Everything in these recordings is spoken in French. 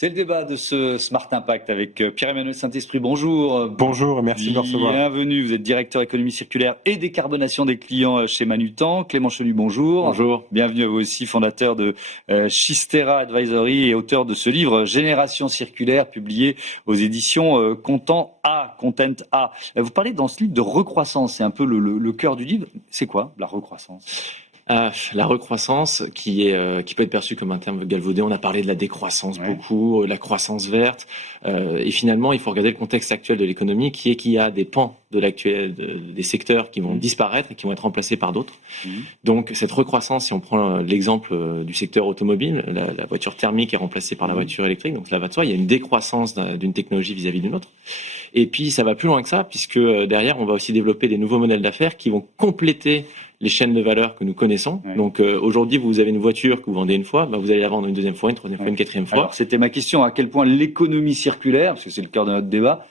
C'est le débat de ce Smart Impact avec Pierre-Emmanuel Saint-Esprit. Bonjour. Bonjour, merci de me recevoir. Bienvenue, vous êtes directeur économie circulaire et décarbonation des clients chez Manutan. Clément Chenu, bonjour. Bonjour. Bienvenue à vous aussi, fondateur de Schistera Advisory et auteur de ce livre Génération circulaire, publié aux éditions Content A. Vous parlez dans ce livre de recroissance, c'est un peu le cœur du livre. C'est quoi la recroissance ? La recroissance qui peut être perçue comme un terme galvaudé. On a parlé de la décroissance beaucoup, la croissance verte. Et finalement, il faut regarder le contexte actuel de l'économie qui est qu'il y a des pans des secteurs qui vont disparaître et qui vont être remplacés par d'autres. Donc cette recroissance, si on prend l'exemple du secteur automobile, la voiture thermique est remplacée par la voiture électrique, donc cela va de soi. Il y a une décroissance d'une technologie vis-à-vis d'une autre. Et puis ça va plus loin que ça, puisque derrière, on va aussi développer des nouveaux modèles d'affaires qui vont compléter les chaînes de valeur que nous connaissons. Donc aujourd'hui, vous avez une voiture que vous vendez une fois, vous allez la vendre une deuxième fois, une troisième fois, une quatrième fois. Alors, c'était ma question, à quel point l'économie circulaire, parce que c'est le cœur de notre débat,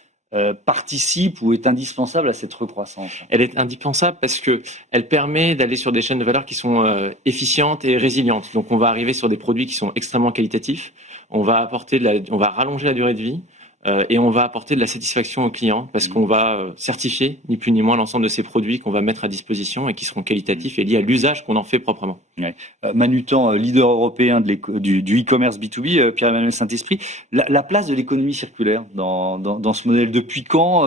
participe ou est indispensable à cette recroissance? Elle est indispensable parce que elle permet d'aller sur des chaînes de valeur qui sont efficientes et résilientes. Donc on va arriver sur des produits qui sont extrêmement qualitatifs. On va rallonger la durée de vie. Et on va apporter de la satisfaction aux clients parce qu'on va certifier ni plus ni moins l'ensemble de ces produits qu'on va mettre à disposition et qui seront qualitatifs et liés à l'usage qu'on en fait proprement. Manutan, leader européen du e-commerce B2B, Pierre-Emmanuel Saint-Esprit, la place de l'économie circulaire dans ce modèle, depuis quand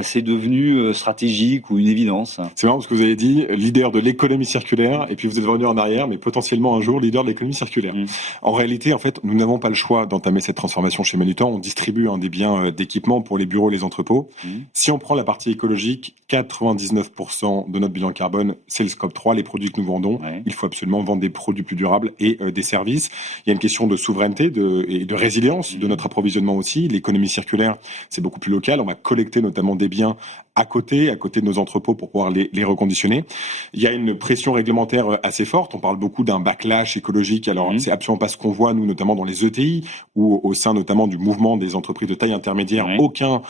c'est devenu stratégique ou une évidence? C'est marrant parce que vous avez dit leader de l'économie circulaire et puis vous êtes revenu en arrière, mais potentiellement un jour leader de l'économie circulaire. En réalité, en fait, nous n'avons pas le choix d'entamer cette transformation chez Manutan. On distribue des biens d'équipement pour les bureaux et les entrepôts. Si on prend la partie écologique, 99% de notre bilan carbone, c'est le scope 3, les produits que nous vendons. Il faut absolument vendre des produits plus durables et des services. Il y a une question de souveraineté et de résilience de notre approvisionnement aussi. L'économie circulaire, c'est beaucoup plus local. On va collecter notamment des biens à côté de nos entrepôts pour pouvoir les reconditionner. Il y a une pression réglementaire assez forte. On parle beaucoup d'un backlash écologique. Alors, c'est absolument pas ce qu'on voit, nous, notamment dans les ETI ou au sein notamment du mouvement des entreprises de taille intermédiaire. Aucun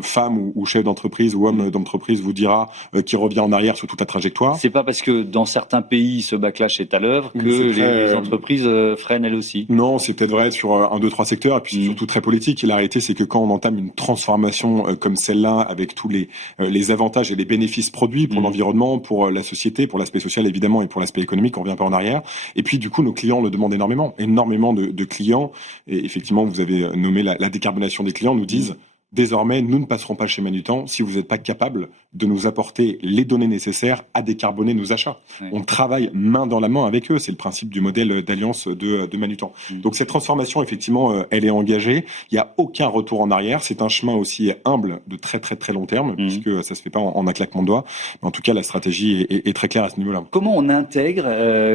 femme ou chef d'entreprise ou homme d'entreprise vous dira qu'il revient en arrière sur toute la trajectoire. C'est pas parce que dans certains pays, ce backlash est à l'œuvre que les entreprises freinent elles aussi. Non, c'est peut-être vrai sur 1, 2, 3 secteurs et puis c'est surtout très politique. Et la réalité, c'est que quand on entame une transformation comme celle-là, avec tous les avantages et les bénéfices produits pour l'environnement, pour la société, pour l'aspect social évidemment et pour l'aspect économique, on revient pas en arrière. Et puis du coup, nos clients le demandent énormément de clients. Et effectivement, vous avez nommé la décarbonation des clients, nous disent désormais, nous ne passerons pas chez Manutan si vous n'êtes pas capable de nous apporter les données nécessaires à décarboner nos achats. On travaille main dans la main avec eux. C'est le principe du modèle d'alliance de Manutan. Donc cette transformation, effectivement, elle est engagée. Il n'y a aucun retour en arrière. C'est un chemin aussi humble de très très très long terme, puisque ça se fait pas en un claquement de doigts. Mais en tout cas, la stratégie est très claire à ce niveau-là. Comment on intègre,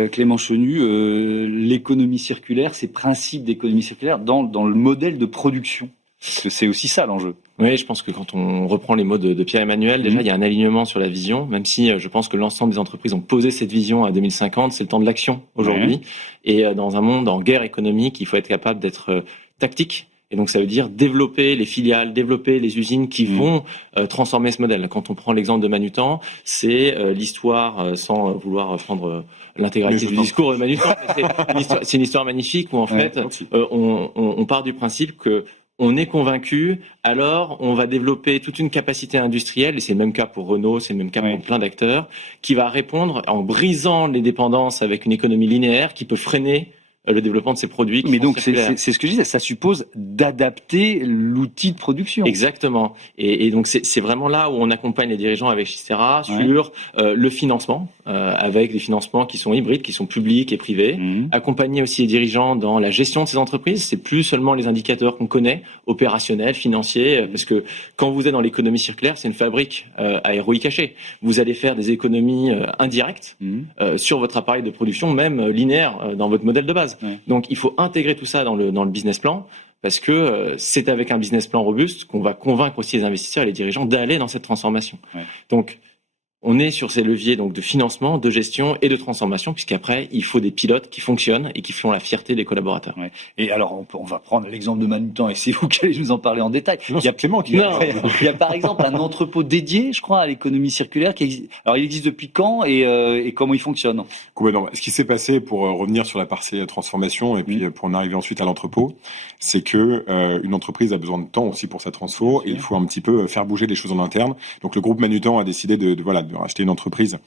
Clément Chenu, l'économie circulaire, ces principes d'économie circulaire dans le modèle de production? Parce que c'est aussi ça l'enjeu. Oui, je pense que quand on reprend les mots de Pierre-Emmanuel, déjà il y a un alignement sur la vision, même si je pense que l'ensemble des entreprises ont posé cette vision à 2050, c'est le temps de l'action aujourd'hui. Et dans un monde en guerre économique, il faut être capable d'être tactique. Et donc ça veut dire développer les filiales, développer les usines qui vont transformer ce modèle. Quand on prend l'exemple de Manutan, c'est l'histoire, sans vouloir prendre l'intégralité du discours de Manutan, c'est une histoire magnifique où en fait on part du principe que on est convaincu, alors on va développer toute une capacité industrielle, et c'est le même cas pour Renault, c'est le même cas pour plein d'acteurs, qui va répondre en brisant les dépendances avec une économie linéaire qui peut freiner le développement de ces produits. Mais donc c'est ce que je disais, ça suppose d'adapter l'outil de production. Exactement. Et donc c'est vraiment là où on accompagne les dirigeants avec Schistera sur le financement, avec des financements qui sont hybrides, qui sont publics et privés. Accompagner aussi les dirigeants dans la gestion de ces entreprises. C'est plus seulement les indicateurs qu'on connaît, opérationnels, financiers, parce que quand vous êtes dans l'économie circulaire, c'est une fabrique à ROI caché. Vous allez faire des économies indirectes sur votre appareil de production, même linéaire dans votre modèle de base. Donc il faut intégrer tout ça dans le business plan, parce que c'est avec un business plan robuste qu'on va convaincre aussi les investisseurs et les dirigeants d'aller dans cette transformation. Donc on est sur ces leviers donc de financement, de gestion et de transformation, puisqu'après, il faut des pilotes qui fonctionnent et qui font la fierté des collaborateurs. Ouais. Et alors, on va prendre l'exemple de Manutan, et c'est vous qui allez nous en parler en détail. Non, Il y a Clément qui il y a par exemple un entrepôt dédié, je crois, à l'économie circulaire qui existe. Alors, il existe depuis quand et comment il fonctionne? Complètement. Ce qui s'est passé, pour revenir sur la partie transformation et puis pour en arriver ensuite à l'entrepôt, c'est que une entreprise a besoin de temps aussi pour sa transfo et il faut un petit peu faire bouger les choses en interne. Donc le groupe Manutan a décidé de racheter une entreprise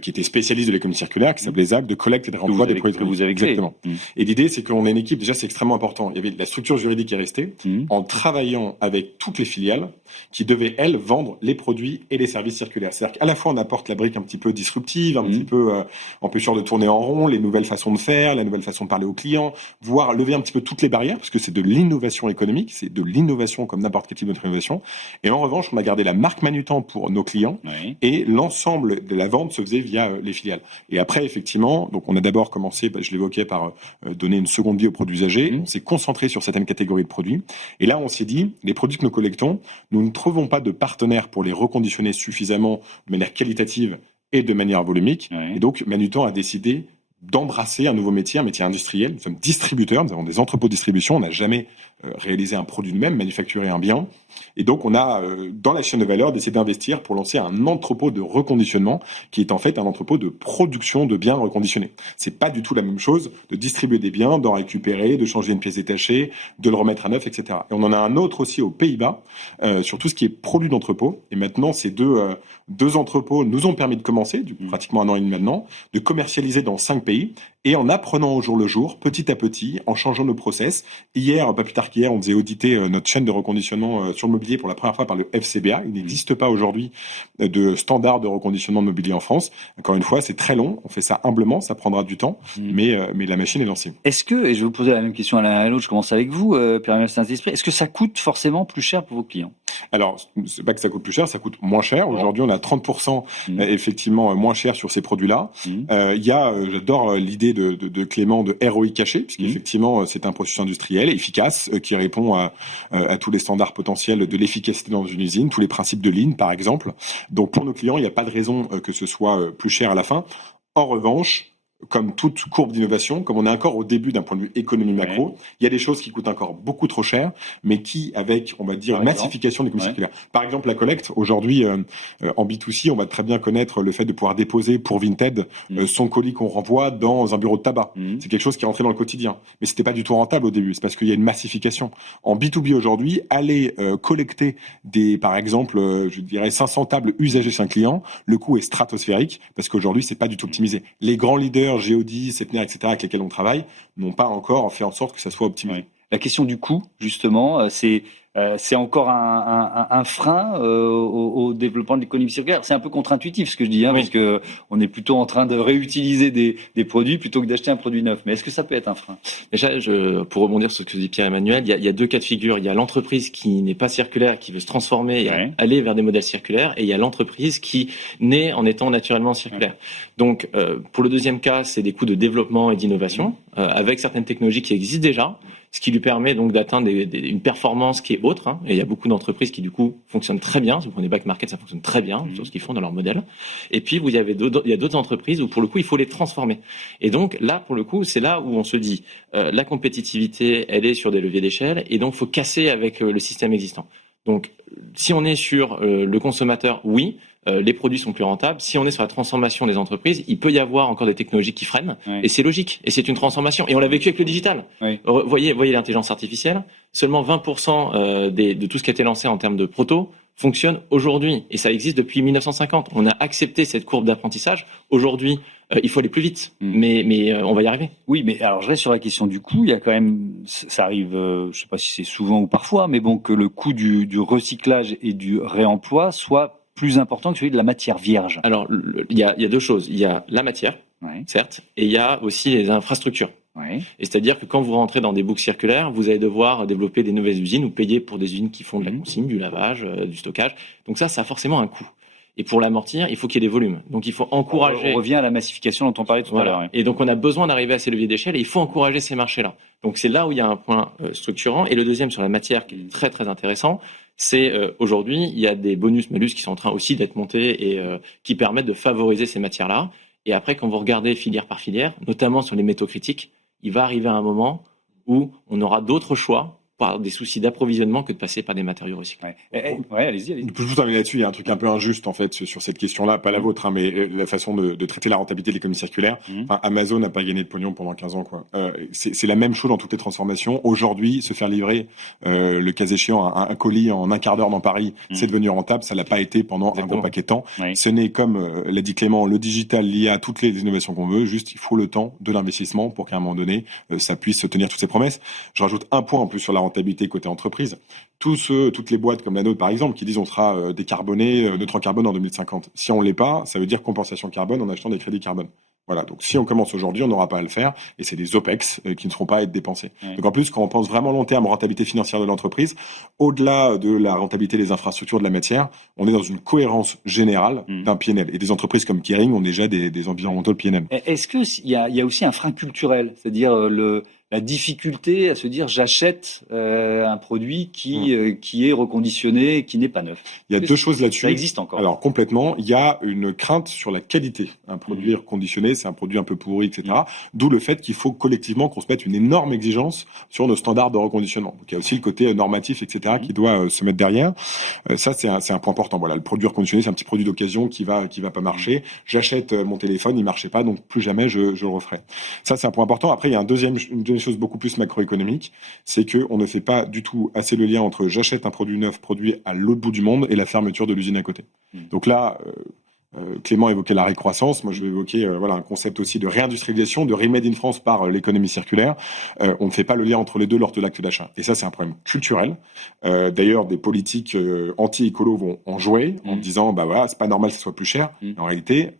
qui était spécialiste de l'économie circulaire, qui s'appelait ZAP, de collecte et de renvoi des produits. Que vous avez exactement. Et l'idée, c'est qu'on ait une équipe. Déjà, c'est extrêmement important. Il y avait la structure juridique qui est restée en travaillant avec toutes les filiales qui devaient, elles, vendre les produits et les services circulaires. C'est-à-dire qu'à la fois, on apporte la brique un petit peu disruptive, un petit peu empêcheur de tourner en rond, les nouvelles façons de faire, la nouvelle façon de parler aux clients, voire lever un petit peu toutes les barrières, parce que c'est de l'innovation économique, c'est de l'innovation comme n'importe quel type d'autre innovation. Et en revanche, on a gardé la marque Manutan pour nos clients et l'ensemble de la vente se faisait via les filiales. Et après, effectivement, donc on a d'abord commencé, je l'évoquais, par donner une seconde vie aux produits usagés. On s'est concentré sur certaines catégories de produits. Et là, on s'est dit, les produits que nous collectons, nous ne trouvons pas de partenaires pour les reconditionner suffisamment de manière qualitative et de manière volumique. Et donc, Manutan a décidé d'embrasser un nouveau métier, un métier industriel. Nous sommes distributeurs, nous avons des entrepôts de distribution, on n'a jamais réalisé un produit nous-mêmes, manufacturer un bien. Et donc, on a, dans la chaîne de valeur, décidé d'investir pour lancer un entrepôt de reconditionnement qui est en fait un entrepôt de production de biens reconditionnés. C'est pas du tout la même chose de distribuer des biens, d'en récupérer, de changer une pièce détachée, de le remettre à neuf, etc. Et on en a un autre aussi aux Pays-Bas, sur tout ce qui est produit d'entrepôt. Et maintenant, ces deux entrepôts nous ont permis de commencer, pratiquement 1 an et demi maintenant, de commercialiser dans 5 pays et en apprenant au jour le jour, petit à petit, en changeant nos process. Hier, pas plus tard qu'hier, on faisait auditer notre chaîne de reconditionnement sur le mobilier pour la première fois par le FCBA. Il n'existe pas aujourd'hui de standard de reconditionnement de mobilier en France. Encore une fois, c'est très long. On fait ça humblement, ça prendra du temps, mais la machine est lancée. Est-ce que, et je vais vous poser la même question à l'un et à l'autre, je commence avec vous, Pierre-Emmanuel Saint-Esprit, est-ce que ça coûte forcément plus cher pour vos clients? Alors, c'est pas que ça coûte plus cher, ça coûte moins cher. Aujourd'hui, on a 30% effectivement moins cher sur ces produits-là. Il y a, j'adore l'idée de Clément de ROI caché, puisqu'effectivement, c'est un processus industriel efficace qui répond à tous les standards potentiels de l'efficacité dans une usine, tous les principes de Lean, par exemple. Donc, pour nos clients, il n'y a pas de raison que ce soit plus cher à la fin. En revanche, comme toute courbe d'innovation, comme on est encore au début d'un point de vue économie macro, il y a des choses qui coûtent encore beaucoup trop cher, mais qui, avec, on va dire, une massification de l'économie circulaire. Par exemple, la collecte. Aujourd'hui, en B2C, on va très bien connaître le fait de pouvoir déposer pour Vinted son colis qu'on renvoie dans un bureau de tabac. C'est quelque chose qui est rentré dans le quotidien. Mais c'était pas du tout rentable au début. C'est parce qu'il y a une massification. En B2B aujourd'hui, aller collecter par exemple, je dirais 500 tables usagées chez un client, le coût est stratosphérique parce qu'aujourd'hui, c'est pas du tout optimisé. Les grands leaders Geodis, Sepner, etc., avec lesquels on travaille, n'ont pas encore fait en sorte que ça soit optimisé. La question du coût, justement, c'est encore un frein au développement de l'économie circulaire. C'est un peu contre-intuitif ce que je dis, parce que on est plutôt en train de réutiliser des produits plutôt que d'acheter un produit neuf. Mais est-ce que ça peut être un frein? Déjà, pour rebondir sur ce que dit Pierre-Emmanuel, il y a 2 cas de figure. Il y a l'entreprise qui n'est pas circulaire, qui veut se transformer et aller vers des modèles circulaires, et il y a l'entreprise qui naît en étant naturellement circulaire. Donc, pour le deuxième cas, c'est des coûts de développement et d'innovation, avec certaines technologies qui existent déjà, ce qui lui permet donc d'atteindre une performance qui est autre. Et il y a beaucoup d'entreprises qui du coup fonctionnent très bien. Si vous prenez Back Market, ça fonctionne très bien sur ce qu'ils font dans leur modèle. Et puis il y a d'autres entreprises où pour le coup il faut les transformer. Et donc là pour le coup c'est là où on se dit la compétitivité elle est sur des leviers d'échelle et donc faut casser avec le système existant. Donc si on est sur le consommateur, oui. Les produits sont plus rentables. Si on est sur la transformation des entreprises, il peut y avoir encore des technologies qui freinent. Et c'est logique. Et c'est une transformation. Et on l'a vécu avec le digital. Voyez l'intelligence artificielle. Seulement 20% de tout ce qui a été lancé en termes de proto fonctionne aujourd'hui. Et ça existe depuis 1950. On a accepté cette courbe d'apprentissage. Aujourd'hui, il faut aller plus vite. Mais on va y arriver. Oui, mais alors je reste sur la question du coût. Il y a quand même, ça arrive, je ne sais pas si c'est souvent ou parfois, mais bon, que le coût du recyclage et du réemploi soit plus important que celui de la matière vierge. Alors, il y a 2 choses. Il y a la matière, certes, et il y a aussi les infrastructures. Et c'est-à-dire que quand vous rentrez dans des boucles circulaires, vous allez devoir développer des nouvelles usines ou payer pour des usines qui font de la consigne, du lavage, du stockage. Donc ça a forcément un coût. Et pour l'amortir, il faut qu'il y ait des volumes. Donc il faut encourager... On revient à la massification dont on parlait tout à l'heure. Et donc on a besoin d'arriver à ces leviers d'échelle et il faut encourager ces marchés-là. Donc c'est là où il y a un point structurant. Et le deuxième sur la matière qui est très très intéressant, c'est aujourd'hui, il y a des bonus-malus qui sont en train aussi d'être montés et qui permettent de favoriser ces matières-là. Et après, quand vous regardez filière par filière, notamment sur les métaux critiques, il va arriver un moment où on aura d'autres choix par des soucis d'approvisionnement que de passer par des matériaux recyclés. Ouais, allez-y. Je peux juste terminer là-dessus. Il y a un truc un peu injuste en fait sur cette question-là, pas la vôtre, mais la façon de traiter la rentabilité de l'économie circulaire. Enfin, Amazon n'a pas gagné de pognon pendant 15 ans, quoi. C'est la même chose dans toutes les transformations. Aujourd'hui, se faire livrer le cas échéant un colis en un quart d'heure dans Paris, c'est devenu rentable. Ça l'a pas été pendant un gros paquet de temps. Ce n'est, comme l'a dit Clément, le digital, l'IA, toutes les innovations qu'on veut. Juste, il faut le temps de l'investissement pour qu'à un moment donné, ça puisse tenir toutes ses promesses. Je rajoute un point en plus sur la rentabilité côté entreprise. Toutes les boîtes comme la nôtre, par exemple, qui disent on sera décarboné, neutre en carbone en 2050. Si on l'est pas, ça veut dire compensation carbone en achetant des crédits carbone. Voilà. Donc, si on commence aujourd'hui, on n'aura pas à le faire. Et c'est des OPEX qui ne seront pas à être dépensés. Donc, en plus, quand on pense vraiment long terme, rentabilité financière de l'entreprise, au-delà de la rentabilité des infrastructures de la matière, on est dans une cohérence générale d'un PNL. Et des entreprises comme Kering ont déjà des environnementaux de PNL. Est-ce qu'il y a aussi un frein culturel? C'est-à-dire la difficulté à se dire j'achète un produit qui est reconditionné, qui n'est pas neuf. Il y a deux choses là-dessus. Ça existe encore. Alors complètement, il y a une crainte sur la qualité. Un produit reconditionné, c'est un produit un peu pourri, etc. D'où le fait qu'il faut collectivement qu'on se mette une énorme exigence sur nos standards de reconditionnement. Donc il y a aussi le côté normatif, etc. qui doit se mettre derrière. Ça c'est un point important. Voilà, le produit reconditionné, c'est un petit produit d'occasion qui va pas marcher. J'achète mon téléphone, il marchait pas, donc plus jamais je le referai. Ça c'est un point important. Après il y a une deuxième chose beaucoup plus macroéconomique, c'est que on ne fait pas du tout assez le lien entre j'achète un produit neuf produit à l'autre bout du monde et la fermeture de l'usine à côté. Donc là, Clément évoquait la récroissance. Moi, je vais évoquer un concept aussi de réindustrialisation, de remade in France par l'économie circulaire. On ne fait pas le lien entre les deux lors de l'acte d'achat. Et ça, c'est un problème culturel. D'ailleurs, des politiques anti-écolo vont en jouer en disant c'est pas normal que ce soit plus cher. En réalité,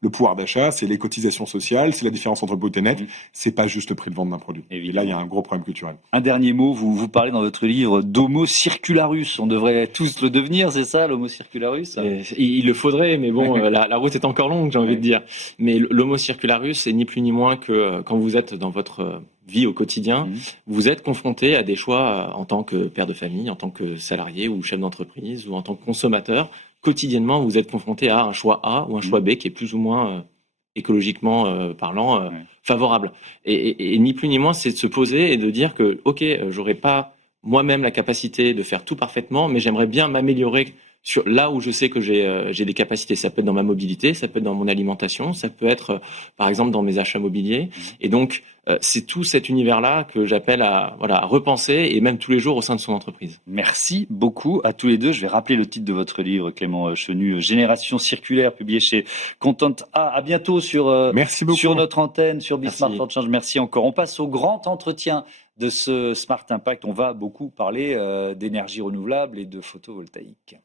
le pouvoir d'achat, c'est les cotisations sociales, c'est la différence entre brut et net, c'est pas juste le prix de vente d'un produit. Et là, il y a un gros problème culturel. Un dernier mot, vous parlez dans votre livre d'homo circularus. On devrait tous le devenir, c'est ça, l'homo circularus? Il le faudrait, mais bon, la route est encore longue, j'ai envie de dire. Mais l'homo circularus, c'est ni plus ni moins que quand vous êtes dans votre vie au quotidien, vous êtes confronté à des choix en tant que père de famille, en tant que salarié ou chef d'entreprise ou en tant que consommateur. Quotidiennement, vous êtes confronté à un choix A ou un choix B qui est plus ou moins écologiquement parlant favorable. Et ni plus ni moins, c'est de se poser et de dire que, ok, j'aurais pas moi-même la capacité de faire tout parfaitement, mais j'aimerais bien m'améliorer sur là où je sais que j'ai des capacités. Ça peut être dans ma mobilité, ça peut être dans mon alimentation, ça peut être par exemple dans mes achats mobiliers. Et donc c'est tout cet univers-là que j'appelle à repenser et même tous les jours au sein de son entreprise. Merci beaucoup à tous les deux. Je vais rappeler le titre de votre livre, Clément Chenu, Génération circulaire, publié chez Content A. À bientôt sur notre antenne, sur Bismart for Change. Merci encore. On passe au grand entretien de ce Smart Impact. On va beaucoup parler d'énergie renouvelable et de photovoltaïque.